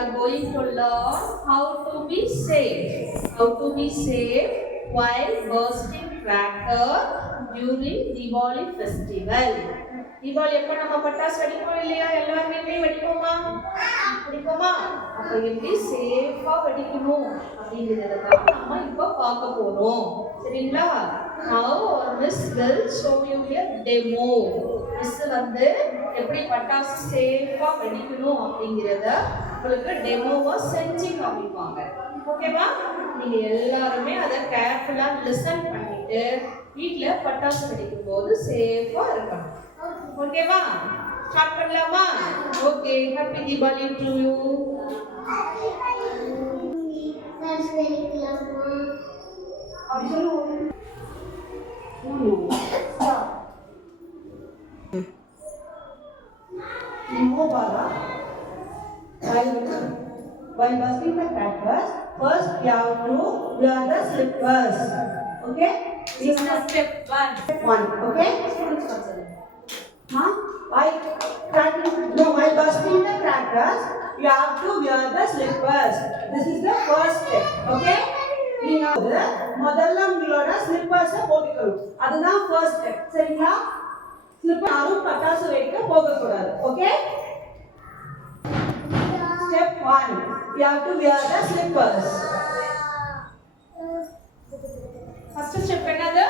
are going to learn how to be safe. How to be safe while bursting cracker during Diwali festival. Diwali எப்ப நம்ம பட்டாசு வெடிப்போம் இல்லையா? எல்லார் வீட்லயும் வெடிப்போமா? வெடிப்போமா? அப்ப எப்படி சேஃபா வெடிக்கணும் அப்படிங்கறத தான் நம்ம இப்ப பார்க்க போறோம். சரிங்களா? Now our Miss will show you a demo. Miss வந்து எப்படி பட்டாசு சேஃபா வெடிக்கணும் அப்படிங்கறத உங்களுக்கு டெமோவா செஞ்சு காமிப்பாங்க. ஓகேவா? நீங்க எல்லாரும் அதை கேர்ஃபுல்லா லிசன் பண்ணிட்டு வீட்ல பட்டாசு வெடிக்கும் போது சேஃபா இருக்கணும். ஓகேவா? ஸ்டார்ட் பண்ணலாமா? Okay, happy Deepavali to you. பட்டாசு வெடிக்கலாமா? அப்படி சொல்லு. Start. Remove Bala. While bursting the crackers, first you have to wear the slippers. Okay? This is step 1. Step 1. Okay? While bursting the crackers, you have to wear the slippers. This is the first step. Okay? நீங்க முதல்ல உங்களோட ஸ்லிப்பர்ஸ் போட்டுக்கணும். அதுதான் first step. சரிங்களா? ஸ்லிப்பர் யாரும் பட்டாசு வெடிக்க போக கூடாது. Okay? Step 1. You have to wear the slippers. First step என்னது?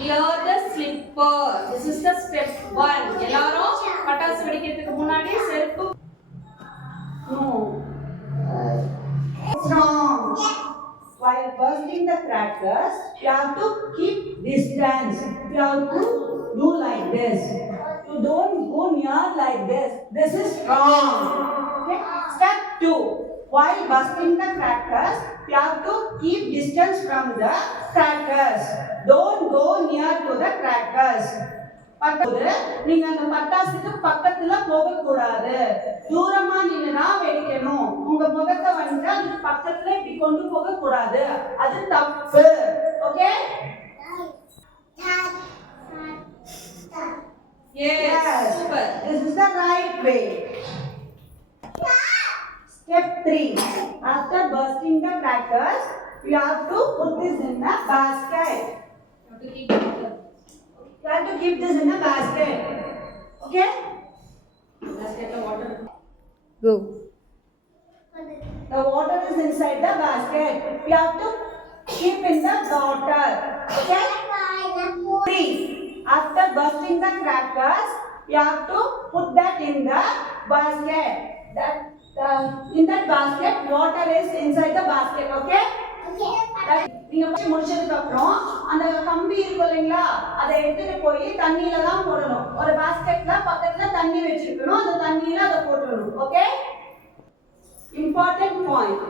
Wear the slipper. This is the step 1. எல்லாரும் பட்டாசு வெடிக்கிறதுக்கு முன்னாடி செருப்பு wrong. While bursting the crackers, you have to keep distance. You have to do like this. You don't go near like this. This is wrong. Okay? Step 2. While bursting the crackers, you have to keep distance from the crackers. Don't go near to the crackers. நீங்க அந்த பட்டாசுக்கு பக்கத்துல போக கூடாது. தூரமா நின்னா வெடிக்கணும். உங்க முகத்தை வந்து அது பக்கத்துல இப்படி கொண்டு போக கூடாது. அது தப்பு. Okay? Yes, super. This is the right way. Step 3. After bursting the crackers, you have to put this in a basket. You have to keep this in a basket. Okay? Let's get the water. Go. The water is inside the basket. You have to keep in the water. Okay? 3. After bursting the crackers, you have to put that in the basket. In that basket, water is inside the basket. Okay? நீங்க முடிச்சதுக்கு அப்புறம் அந்த கம்பி இருக்கு இல்லைங்களா, அதை எடுத்துட்டு போய் தண்ணியில தான் போடணும். ஒரு பாஸ்கெட்ல பக்கத்துல தண்ணி வச்சிருக்கணும். அந்த தண்ணியில அதை போடணும். Okay? Important point.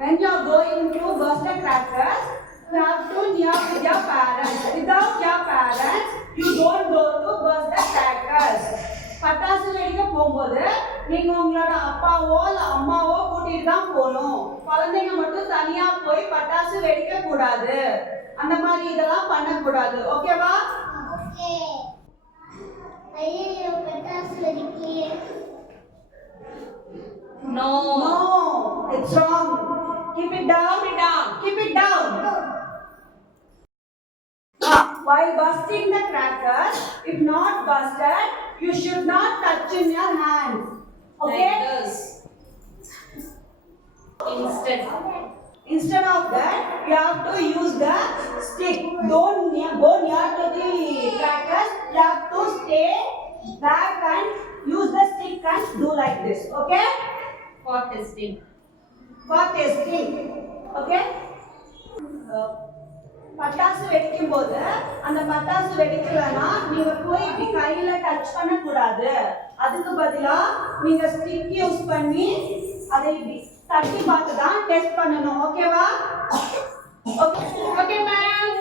When you are going to burst the crackers, you have to near with your parents. Without your parents, you don't go to burst the crackers. பட்டாசு வெடிக்க போகும்போது நீங்க உங்களோட அப்பாவோ இல்ல அம்மாவோ கூட்டிட்டு தான் போகணும். குழந்தைங்க மட்டும் தனியா போய் பட்டாசு வெடிக்க கூடாது. அந்த மாதிரி இதெல்லாம் பண்ணக்கூடாது. ஓகேவா? ஓகே. ஐயோ பட்டாசு வெடிக்கலையே. No. It's wrong. Keep it down. Keep it down. While bursting the crackers, if not busted, you should not touch in your hands. Okay? Like this. Instead of that, you have to use the stick. Don't go near to the crackers. You have to stay back and use the stick and do like this. Okay? For testing. Okay? பட்டாசு வெடிக்கும் போது அந்த பட்டாசு வெடிக்கலனா நீங்க போய் இப்படி கையில டச் பண்ண கூடாது. அதுக்கு பதிலா நீங்க ஸ்டிக் யூஸ் பண்ணி அதை இப்படி தட்டி பார்த்து தான் டெஸ்ட் பண்ணணும். ஓகேவா? Okay ma'am.